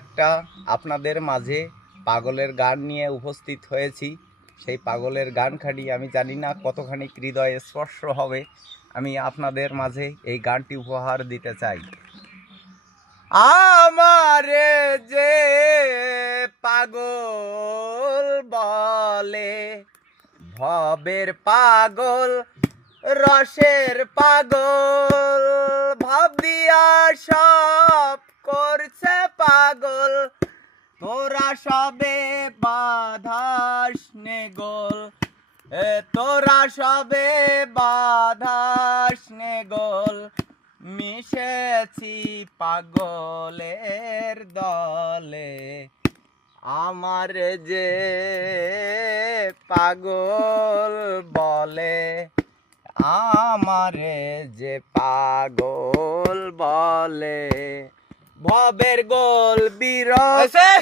একটা আপনাদের মাঝে পাগলের গান নিয়ে উপস্থিত হয়েছি। সেই পাগলের গান খাটি আমি জানি না কতখানি হৃদয়ে স্পর্শ হবে। আমি আপনাদের মাঝে এই গানটি উপহার দিতে চাই। আমারে যে পাগল বলে, ভবের পাগল, রসের পাগল, ভাব দিয়া সব করছে পাগল, তোরা সবে বাধাস নে গোল, তোরা সবে বাধাস নে গোল, মিশেছি পাগলের দলে। আমার যে পাগল বলে, আমারে যে পাগল বলে, ভবের গোল বিরক্তি